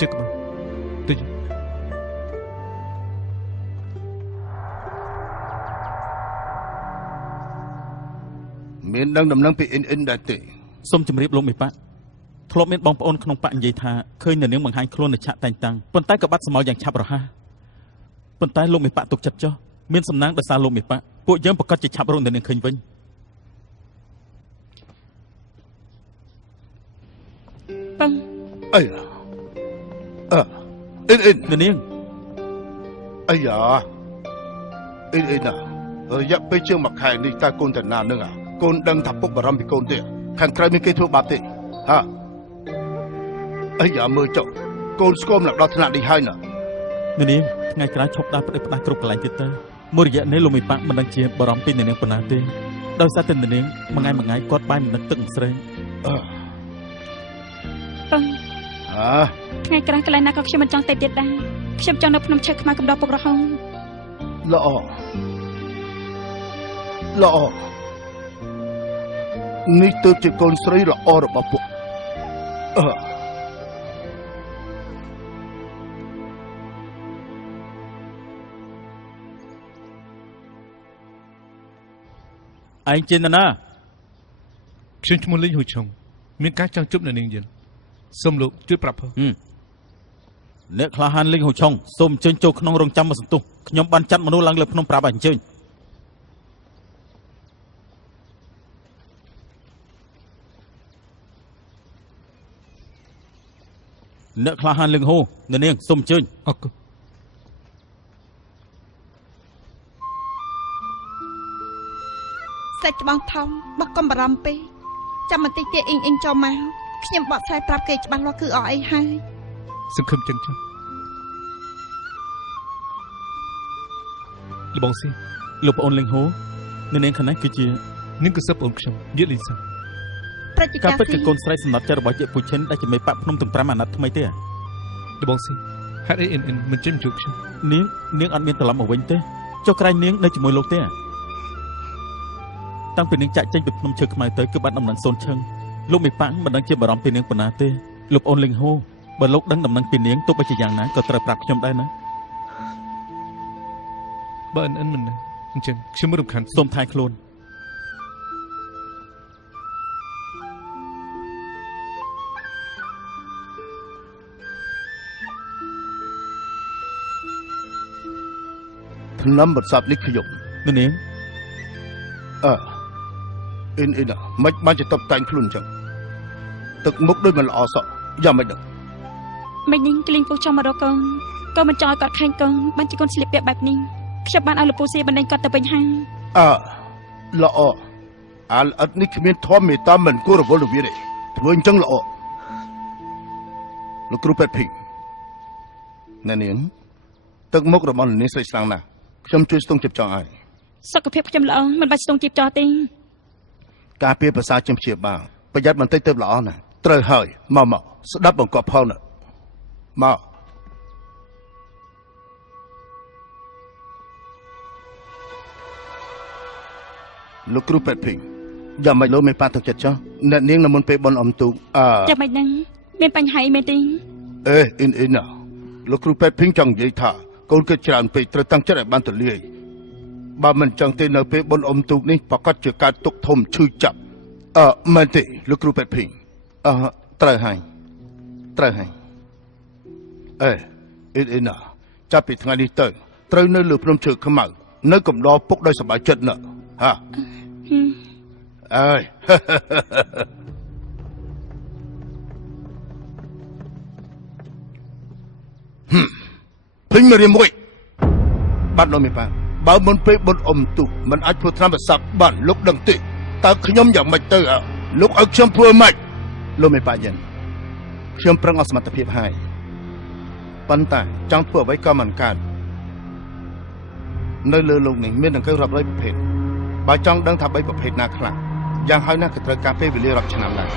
ជិះក្បត់តិចមានដឹងដំណឹងពីអ៊ិនដែរទេសូមជម្រាបលោកមេប៉ាធ្លាប់មានបងប្អូនក្នុងប៉ានិយាយថាឃើញនៅនាងបង្ហាញខ្លួននៅឆាកតែងតាំងប៉ុន្តែក៏បាត់សមោលយ៉ាងឆាប់រហ័សប៉ុន្តែលោកមេប៉ាទុកចិត្តចុះមានសំណាងដោយសារលោកមេប៉ាពួកយើងប្រកាសជាឆាប់រកនៅនាងឃើញវិញប៉ឹងអីអ៊ិននៅនាងអាយ៉ាអ៊ិនណារយៈពេលជាង1ខែនេះតើកូនតាណានឹងកូនដឹងថាពុកបារម្ភពីកូនទេខាងក្រៅមានគេធ្វើបាបទេហាអាយ៉ាមើលចុះកូនស្គមឡើងដល់ថ្នាក់នេះហើយណានៅនាងថ្ងៃក្រោយឈប់ដើរផ្ដេសផ្ដាស់គ្រប់កន្លែងទៀតទៅមួយរយៈនេះលោកមេប៉ាមិនដឹងជាបារម្ភពីនៅនាងប៉ុណ្ណាទេដោយសារតែនៅនាងមួយថ្ងៃគាត់បាយមិននឹកទឹកមិនស្រេងប៉ឹងថ្ងៃក្រោយកន្លែងណាក៏ខ្ញុំមិនចង់ទៅទៀតដែរខ្ញុំចង់នៅភ្នំឆេះខ្មៅកំដរពុករហូតល្អនេះទើបជាកូនស្រីល្អរបស់ពុកឯងជានរណាខ្ញុំឈ្មោះលីងហ៊ូឆុងមានការចង់ជួបនៅនាងយើងសូមលោកជួយប្រាប់ផងអ្នកក្លាហានលីងហ៊ូឆុងសូមអញ្ជើញចូលក្នុងរងចាំមកសន្ទុះខ្ញុំបានចាត់មនុស្សឡើងលើភ្នំប្រាប់ឲ្យអញ្ជើញអ្នកក្លាហានលីងហ៊ូនៅនាងសូមអញ្ជើញអរគុណសាច់ច្បងធំបោះកុំបារម្ភពេកចាំបន្តិចទៀតអ៊ីងចូលមកខ្ញុំបកស្រាយប្រាប់គេច្បាស់លាស់គឺអស់អីហើយសង្ឃឹមចឹងចុះលបងស៊ីលោកប្អូនលីងហ៊ូនៅនាងខាងនេះគឺជានាងគឺសិស្សប្អូនខ្ញុំយេលីសាការពិតគឺកូនស្រីសម្រាប់ចិត្តរបស់ជាពូឈិនដែលជាមេប៉ាភ្នំទាំង5អាណត្តិថ្មីទេលបងស៊ីហេតុអីមិនចេញជួបខ្ញុំនាងអត់មានត្រឡប់មកវិញទេចុះក្រែងនាងនៅជាមួយលោកទេតាំងពីនាងចាក់ចេញពីភ្នំឈើខ្មៅទៅគឺបានដំណឹងសូនឈឹងលោកមេប៉ាមិនដឹងជាបារម្ភពីនាងប៉ុណ្ណាទេលោកអូនលីងហូបើលោកដឹងដំណឹងពីនាងទោះបីជាយ៉ាងណាក៏ត្រូវប្រាប់ខ្ញុំដែរណាបើមិនអញ្ចឹងខ្ញុំរំខានសូមថែខ្លួនថ្នាំបន្សាបនេះខ្ញុំនៅនាងអ៊ិនមិនបានជាតបតែងខ្លួនចឹងទឹកមុខដូចមិនល្អសោះយ៉ាងមិនដឹងមិនញីក្លីងពុះចង់មករកកូនក៏មិនចង់ឲ្យគាត់ខាញ់កូនបានជាកូនស្លៀកពាក់បែបនេះខ្ញុំបានឲ្យលោកពូសៀបណ្ដេញគាត់ទៅវិញហើយល្អអាលអត់នេះគ្មានធម៌មេត្តាមិនគួររវល់រវាទេធ្វើអញ្ចឹងល្អលោកគ្រូពេទ្យភីងណែនាងទឹកមុខរបស់នាងស្រីស្លាំងណាស់ខ្ញុំជួយស្ទង់ជិបចង់ឲ្យសុខភាពខ្ញុំល្អមិនបាច់ស្ទង់ជិបចោះទេការពារប្រសាជំព្យាបាលប្រយ័ត្នបន្តិចទៅល្អណាស់ត្រូវហើយមកស្ដាប់បង្កប់ផងណាមកលោកគ្រូពេទ្យភីងយ៉ាងម៉េចលោកមេប៉ាទឹកចិត្តចុះអ្នកនាងនៅមុនពេលបនអំទូកយ៉ាងម៉េចហ្នឹងមានបញ្ហាអីមែនទេអ៊ីនណាលោកគ្រូពេទ្យភីងចង់និយាយថាកូនគិតច្រើនពេកត្រូវតាំងចិត្តឲ្យបានទូលាយបើមិនចឹងទេនៅពេលបនអ៊ំទូកនេះប្រកាសជាការទុកធំឈឺចាប់មែនទេលោកគ្រូពេទ្យភីងត្រូវហើយអ៊ីណាចាប់ពីថ្ងៃនេះទៅត្រូវនៅលើភ្នំឈើខ្មៅនៅកំដរពុកដោយសប្បាយចិត្តណាហាអើយភីងមករៀនមួយបាត់លោកមេប៉ាបើមុនពេលបុណ្យអ៊ំទូកមិនអាចធ្វើថ្នាំប្រសាទបានលោកដឹងទេតើខ្ញុំយ៉ាងម៉េចទៅលោកឲ្យខ្ញុំធ្វើម៉េចលោកមេប៉ាយ៉ាងខ្ញុំប្រឹងអស់សមត្ថភាពហើយប៉ុន្តែចង់ធ្វើអ្វីក៏មិនកើតនៅលើលោកនេះមានដង្កូវរាប់រយប្រភេទបើចង់ដឹងថា3ប្រភេទណាខ្លះយ៉ាងហើយណាក៏ត្រូវការពេលវេលារាប់ឆ្នាំដែរ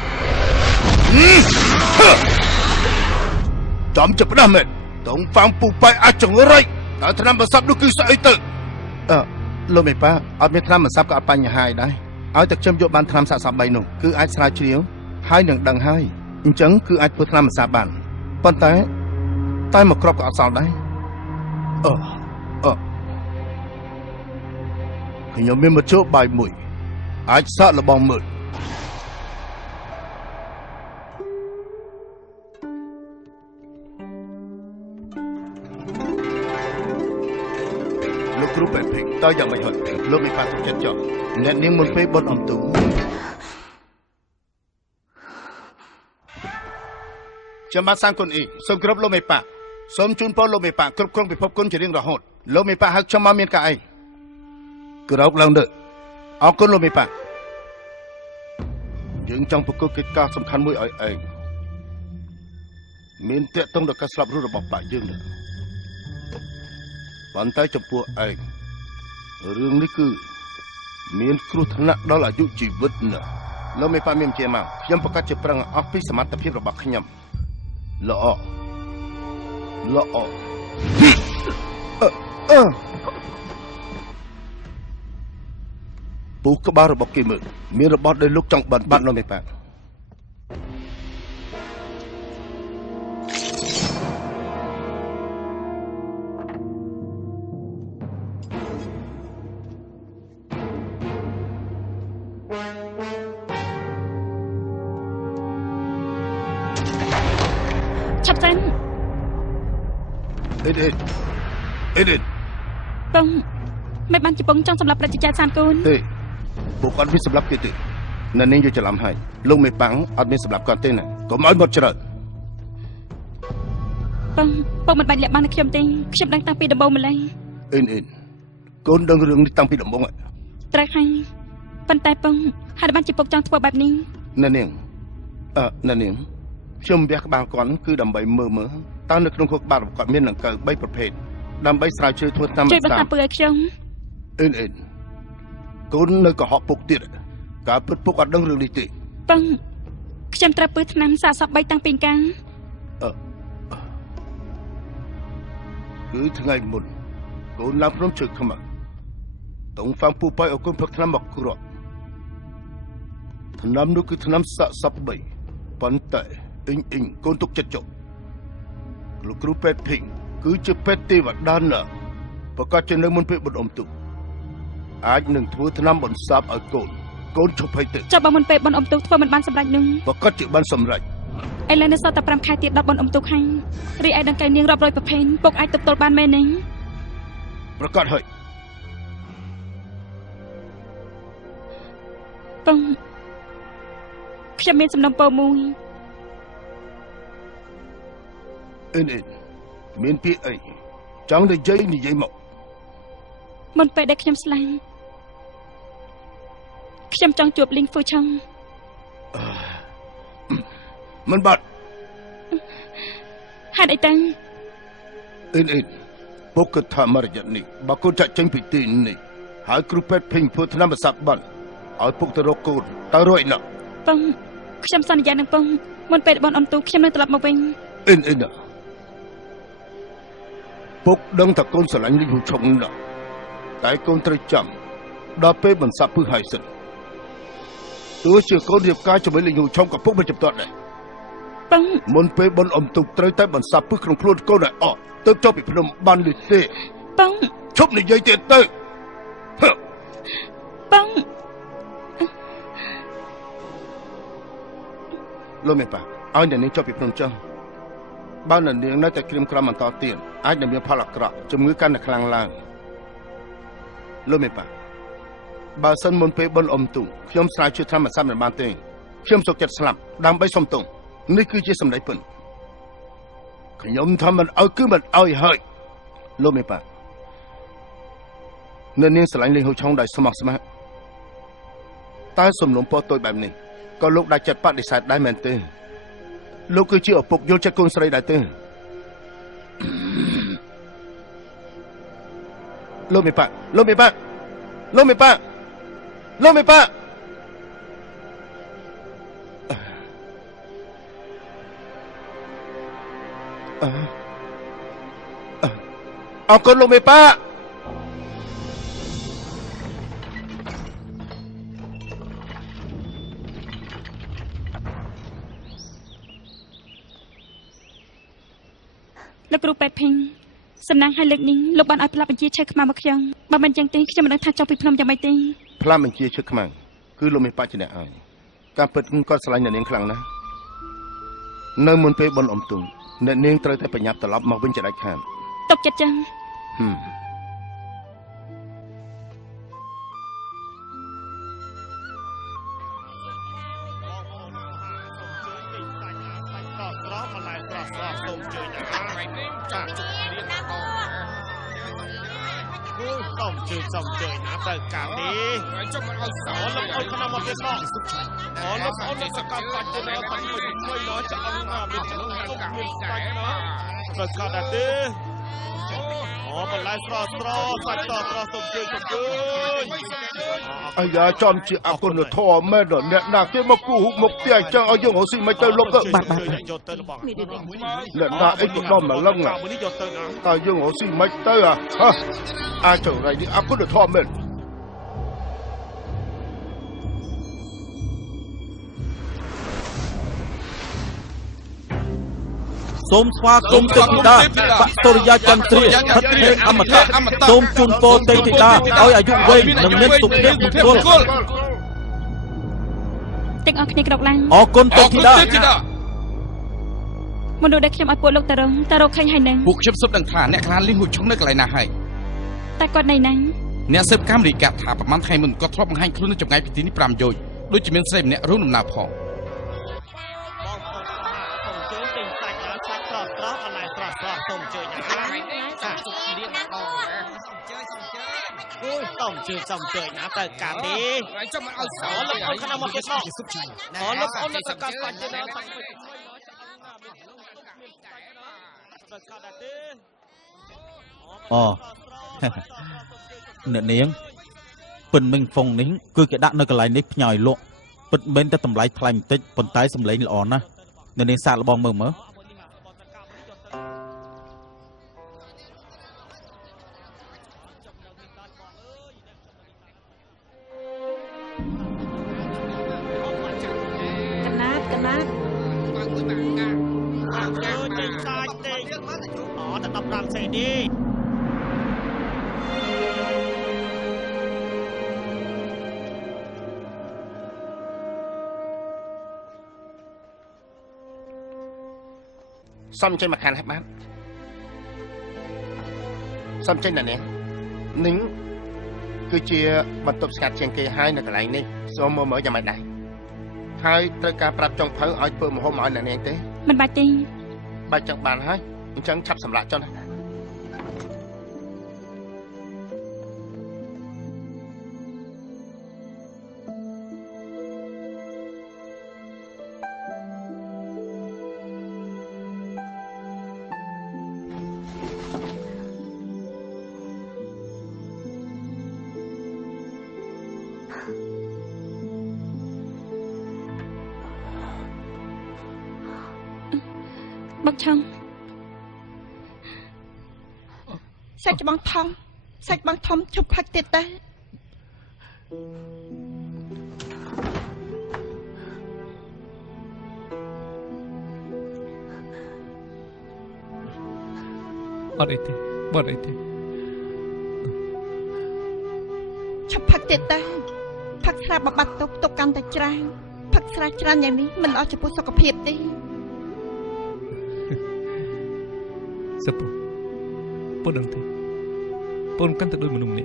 ចំចាប់ផ្ដើមមែនតងហ្វាំងពូប៉ៃអាចចង្រៃតើថ្នាំប្រសាទនោះគឺស្អីទៅលោកមេប៉ាអត់មានថ្នាំប្រសាទក៏អត់បញ្ហាដែរឲ្យតែខ្ញុំយកបានថ្នាំសាកសព3នោះគឺអាចស្រាវជ្រាវហើយនឹងដឹងហើយអញ្ចឹងគឺអាចធ្វើថ្នាំប្រសាទបានប៉ុន្តែ តែមកគ្រាប់ក៏អត់សល់ដែរខ្ញុំមានមកជោគបាយមួយអាចសាកល្បងមើលលោកគ្រូពេទ្យពេកតើយ៉ាងម៉េចហើយលោកមានការទុកចិត្តចុះអ្នកនាងមុនពេលបុណ្យអំទូចាំបាត់សាំងគុណអ៊ីសូមគោរពលោកមេប៉ាសូមជូនពរលោកមេប៉ាគ្រប់គ្រងពិភពគុណជារៀងរហូតលោកមេប៉ាហៅខ្ញុំមកមានការអីក្រោកឡើងទៅអរគុណលោកមេប៉ាយើងចង់ប្រកួតកិច្ចការសំខាន់មួយឲ្យឯងមានតាក់ទងដល់ការស្លាប់រស់របស់ប៉ាយើងនេះប៉ុន្តែចំពោះឯងរឿងនេះគឺមានគ្រោះថ្នាក់ដល់អាយុជីវិតណាលោកមេប៉ាមានជាមកខ្ញុំប្រកាសជាប្រឹងអស់ពីសមត្ថភាពរបស់ខ្ញុំល្អពូក្បាលរបស់គេមើលមានរបស់ដែលលោកចង់បាត់លោកមេប៉ាឆាប់សិនអេឌីតបងមិនបានជាបងចង់សម្រាប់ប្រជាជាតិសានកូនទេពួកគាត់មានសម្រាប់គេទេនៅនាងយកច្រឡំហើយលោកមេប៉ាំងអត់មានសម្រាប់គាត់ទេណាកុំឲ្យមកច្រើនបងមិនបាច់លាក់បានខ្ញុំទេខ្ញុំដឹងតាំងពីដំបូងម្ល៉េះអ៊ីនកូនដឹងរឿងនេះតាំងពីដំបូងត្រូវហើយប៉ុន្តែបងហេតុបានជាពុកចង់ធ្វើបែបនេះនៅនាងខ្ញុំវះក្បាលគាត់គឺដើម្បីមើលតើនៅក្នុងខួរក្បាលរបស់គាត់មានដង្កូវ3ប្រភេទដើម្បីស្រាវជ្រាវធ្វើតាមជួយបន្សាពើឲ្យខ្ញុំអ៊ីកូននៅកុហកពុកទៀតការពិតពុកអត់ដឹងរឿងនេះទេបងខ្ញុំត្រូវពើថ្នាំសាកសព3តាំងពីកាលគឺថ្ងៃមុនកូនឡើងភ្នំជើងខ្មៅតងហ្វាំងពូប៉ៃឲ្យកូនផឹកថ្នាំមកគ្រាប់ថ្នាំនោះគឺថ្នាំសាកសព3ប៉ុន្តែអ៊ីងកូនទុកចិត្តចុះលោកគ្រូពេទ្យភីងគឺជាពេទ្យទេវតាណាប្រកាសជានៅមុនពេលបុណ្យអុំទូកអាចនឹងធ្វើថ្នាំបន្សាបឲ្យកូនឈប់ហើយទៅចាប់បើមុនពេលបុណ្យអុំទូកធ្វើមិនបានសម្រេចនឹងប្រកាសជាបានសម្រេចឥឡូវនៅសល់តែ5ខែទៀតដល់បុណ្យអុំទូកហើយរីឯដង្កូវនាងរាប់រយប្រភេទពុកអាចទប់ទល់បានមែនទេប្រកាសហើយបងខ្ញុំមានសំណុំពរមួយអ៊ីមានពាក្យអីចង់និយាយមកមុនពេលដែលខ្ញុំស្លាញ់ខ្ញុំចង់ជួបលីងហ្វូឆឹងមិនបាត់ហេតុអីទៅអ៊ីពុកគិតថាមករយៈនេះបើកូនចាក់ចេញពីទីនេះហើយគ្រូពេទ្យភីងធ្វើថ្នាំប្រសាទបាត់ឲ្យពុកទៅរកកូនតើរួចណាស់បងខ្ញុំសន្យានឹងបងមុនពេលបនអនទូខ្ញុំនឹងត្រឡប់មកវិញអ៊ីពុកដឹងថាកូនស្រឡាញ់លីងហ៊ូឆុងណាស់តែកូនត្រូវចាំដល់ពេលបន្សាប់ពឹសហើយសិនទោះជាកូនរៀបការជាមួយលីងហ៊ូឆុងក៏ពុកមិនចំទាត់ដែរបងមុនពេលបនអមទុកត្រូវតែបន្សាប់ពឹសក្នុងខ្លួនកូនឲ្យអស់ទើបចុះពីភ្នំបានលីទេបងឈប់និយាយទៀតទៅបងលោកមេប៉ាឲ្យអ្នកនាងចុះពីភ្នំចុះបើអ្នកនាងនៅតែក្រៀមក្រំបន្តទៀតអាចនឹងមានផលអាក្រក់ជំងឺកាន់តែខ្លាំងឡើងលោកមេប៉ាបើសិនមុនពេលបុណ្យអុំទូកខ្ញុំស្រាវជ្រាវធម្មសាស្ត្រមិនបានទេខ្ញុំសុខចិត្តស្លាប់ដើម្បីសុំទោសនេះគឺជាសម្ដីពិតខ្ញុំថាមិនឲ្យគឺមិនឲ្យហើយលោកមេប៉ាអ្នកនាងស្រឡាញ់លីងហ៊ូឆុងដោយស្មោះស្ម័គ្រតែសំណុំពរតូចបែបនេះក៏លោកដាច់ចិត្តបដិសេធដែរមែនទេលោកគឺជាឪពុកយល់ចិត្តកូនស្រីដែរទេលោកមេប៉ាអរគុណលោកមេប៉ា លោកគ្រូពេទ្យភីងសំណាងឲ្យលើកនេះលោកបានឲ្យផ្លាប់បញ្ជាឆេះខ្មៅមកខ្ញុំបើមិនចឹងទេខ្ញុំមិនដឹងថាចង់ពីភ្នំយ៉ាងម៉េចទេ ផ្លាស់បញ្ជាឈឹកខ្មាំងគឺលោកមានបច្ចៈឲ្យការពិតគាត់ស្រឡាញ់អ្នកនាងខ្លាំងណាស់នៅមុនពេលបនអ៊ំទុំអ្នកនាងត្រូវតែប្រញាប់ត្រឡប់មកវិញចដាច់ខាត ទុកចិត្តចឹង Xong chơi nát tới cả đi. Ó lúc ôn khả năng một tiếng đó. Ó lúc ôn nó sẽ cảm phát trên nó thành mình quay nó cho ông mà mình chẳng không mình xanh nó. Rồi cả đạt đi. Ó mà lại sro sạch sro xong chơi. Ai da chom chị áo con được thò mê rồi nè nạc cái mà cụ một tia chẳng ở dương hồ sinh mấy tơi lúc đó. Nè nạc ấy cũng đom mà lông à. À dương hồ sinh mấy tơi à. Hả? Ai trở lại đi áo con được thò mê. Sôm xoa công tê thị đa Victoria Chantria Thất thế âm thạ Sôm chun po tê thị đa Ôi ayuk vây nâng nên tục thế một côn Tiếng ở kia đọc lăng Ó côn tê thị đa Một đồ đẹp xem ở bộ lục tà rô khanh hay nâng Buộc chấp xúc đằng thả nẹ khá linh hụt chống nước lại nà hay Ta con này nâng Nẹ xếp cam rì gạt thả bà mang thay mình có thóp bằng hành khuôn trong ngay bị tí ní pram dồi Đôi chỉ mình xem nẹ rô nằm nạp họ Xong chơi nát tới cả đi. Ó lúc ôn khả năng một tiếng đó. Ó lúc ôn nó sẽ cảm phát trên nó thành mình quay nó cho ông mà mình chẳng không mình xanh nó. Rồi cả đạt đi. Ồ Nè niếng Bình mình phong nính Cứ cái đạn nơi cái lại nếp nhòi lộ Bình bên ta tầm lại thay một tích Bình tái xâm lấy lọ ná Nè niếng xa là bong mơ mơ Ó ta tập làm xe đi. Xong trên mặt hàng hả bác. Xong trên là nè nính cứ chia bật tục sạch trên kia hai là cái này đi số mơ mở cho mày đại hai tới cả prap trong phở ở phở một hôm mọi là nè thế Mình bài tin bài chẳng bàn hai chẳng chắp sầm lại cho nó Bác chồng Sạch băng thông chụp hạch tiết ta Ở đây thế Bỏ đây thế Chụp hạch tiết ta Phật sra bà bạch tục căn ta trang Phật sra trangอย่างนี้มันเอาจะพูดสกปรกดิ Sắp bố Bố đừng thế Bố căn thật đôi mà nông nè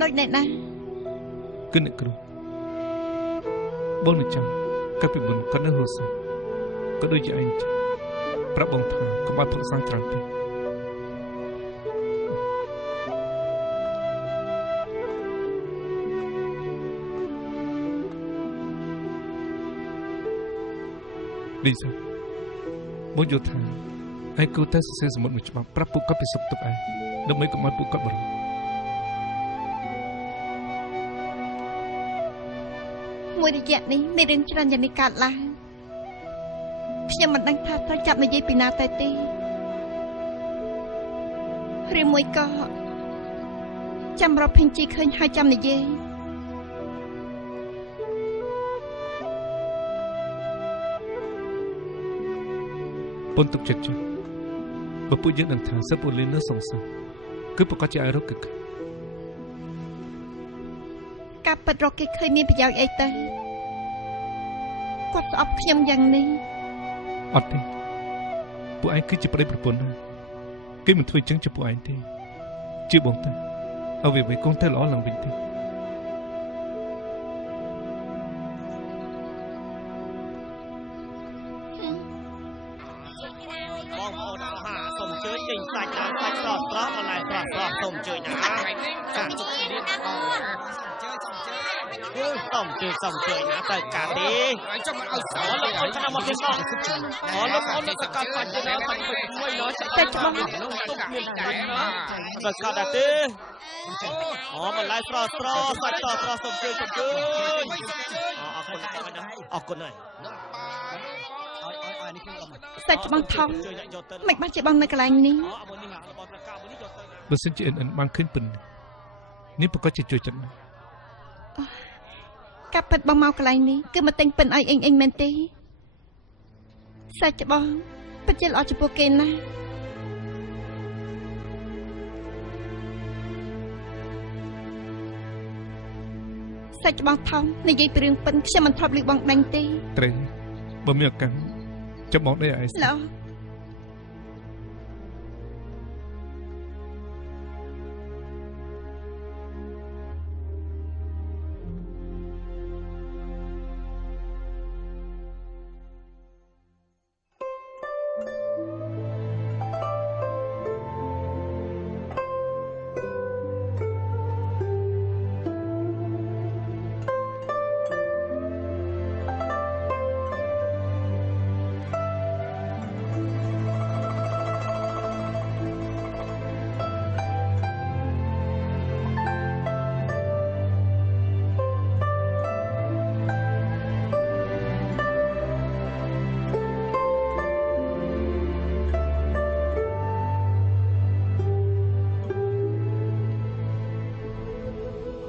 Đôi này nè Cứ nè cơ Bố nè chồng Các bị buồn có nơi hồ sơ Có đôi chị anh chứ Prap bông thả Có ba phận sang tràn thế Đi sao Bố vô thả Ai cứu ta sẽ sử một người chụp Prap bố có bị sụp tập ai Đâm mấy có mọi bố có bật មួយរយៈនេះមានរឿងច្រើនយ៉ាងនេះកើតឡើងខ្ញុំមិនដឹងថាត្រូវចាប់និយាយពីណាទៅទេឬមួយក៏ចាំរកភេងជីឃើញហើយចាំនិយាយ ពន្ធទុកចិត្តចុះបើពួកយើងនឹងថាសិបអូលីននៅសងសឹកគឺប្រកាសជាឲ្យរកគឺការពិតរកគេឃើញមានប្រយោជន៍អីទៅគាត់ស្អប់ខ្ញុំយ៉ាងនេះអត់ទេពួកឯងគឺជាប្តីប្រពន្ធគេមិនធ្វើចឹងចំពោះឯងទេជឿបងទៅអ្វីៗគង់តែល្អឡើងវិញទេបងប្អូនអស់ហាសូមអញ្ជើញចេញសាច់ណាសាច់ស្រស់ស្រស់បន្លែស្រស់ស្រស់សូមអញ្ជើញណាចាជុកនេះបងសូមអញ្ជើញណាទៅកានេះចាំមកឲ្យសោះលោកអូនឆ្នាំមកទៀតបងអូលោកអូននៅសកាត់បាច់ទៅដល់បាច់មួយនោះតែច្បាស់ទុកមានតែណាទៅកាត់ដែរទេអូបន្លែស្រស់ស្រស់សាច់ស្រស់ស្រស់សូមអញ្ជើញអរគុណហើយសាច់ច្បាស់ថងមិនបាច់ជាបងនៅកន្លែងនេះបើសិនជាអិនបានឃើញពិននេះប្រកាសជាជួយចិត្តណាស់ការពិតបងមកកន្លែងនេះគឺមកទិញពិនឲ្យអេងមែនទេសាច់ច្បាស់ពិតជាល្អចំពោះគេណាស់សាច់ច្បាស់ថងនិយាយពីរឿងពិនខ្ញុំមិនធ្លាប់ឮបងដាញ់ទេត្រូវបើមានឱកាសចាំបងដេកឲ្យល្អ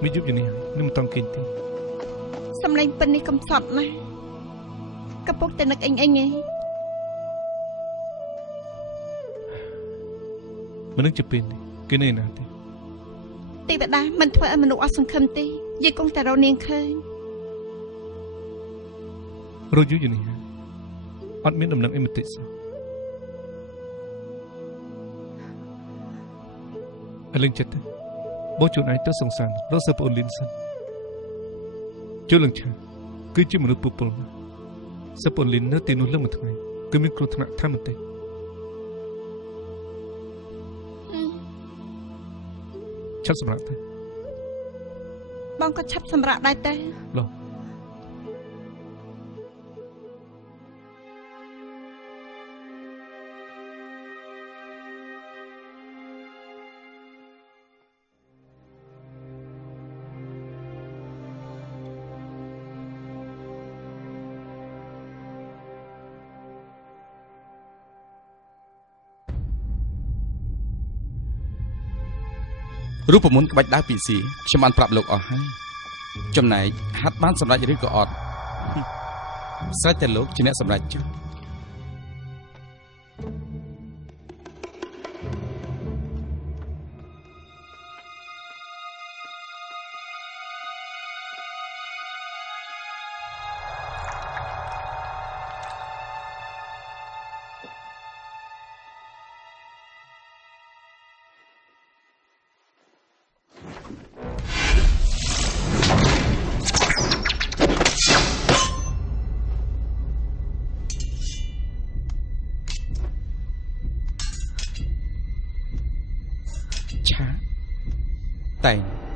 មានយប់យ៉ាងនេះនឹងមិនតង់គេទេសំឡេងពិននេះកំសត់ណាស់កំពុងតែនឹកអេងឯងមិននឹងជាពេលគេនៅណាទេទេវតាមិនធ្វើឲ្យមនុស្សអស់សង្ឃឹមទេយើងគង់តែរកនាងឃើញរយូរយ៉ាងនេះអត់មានដំណឹងអីបន្តិចសោះឥឡូវចិត្តបងជួនឯងទៅសង្សាររកសិប្អូនលីនសិនជួយលឹងឆាគឺជាមនុស្សពុពលសិប្អូនលីននៅទីនោះលើមួយថ្ងៃគឺមានគ្រោះថ្នាក់ថាមិនទេឆាប់សម្រាប់ទៅបងក៏ឆាប់សម្រាប់ដែរទេឡោះរូបមន្តក្បាច់ដើរពីស៊ីខ្ញុំបានប្រាប់លោកអស់ហើយចំណែកហាត់បានសម្រេចឬក៏អត់ស្រេចតែលោកជាអ្នកសម្រេចចុះតែង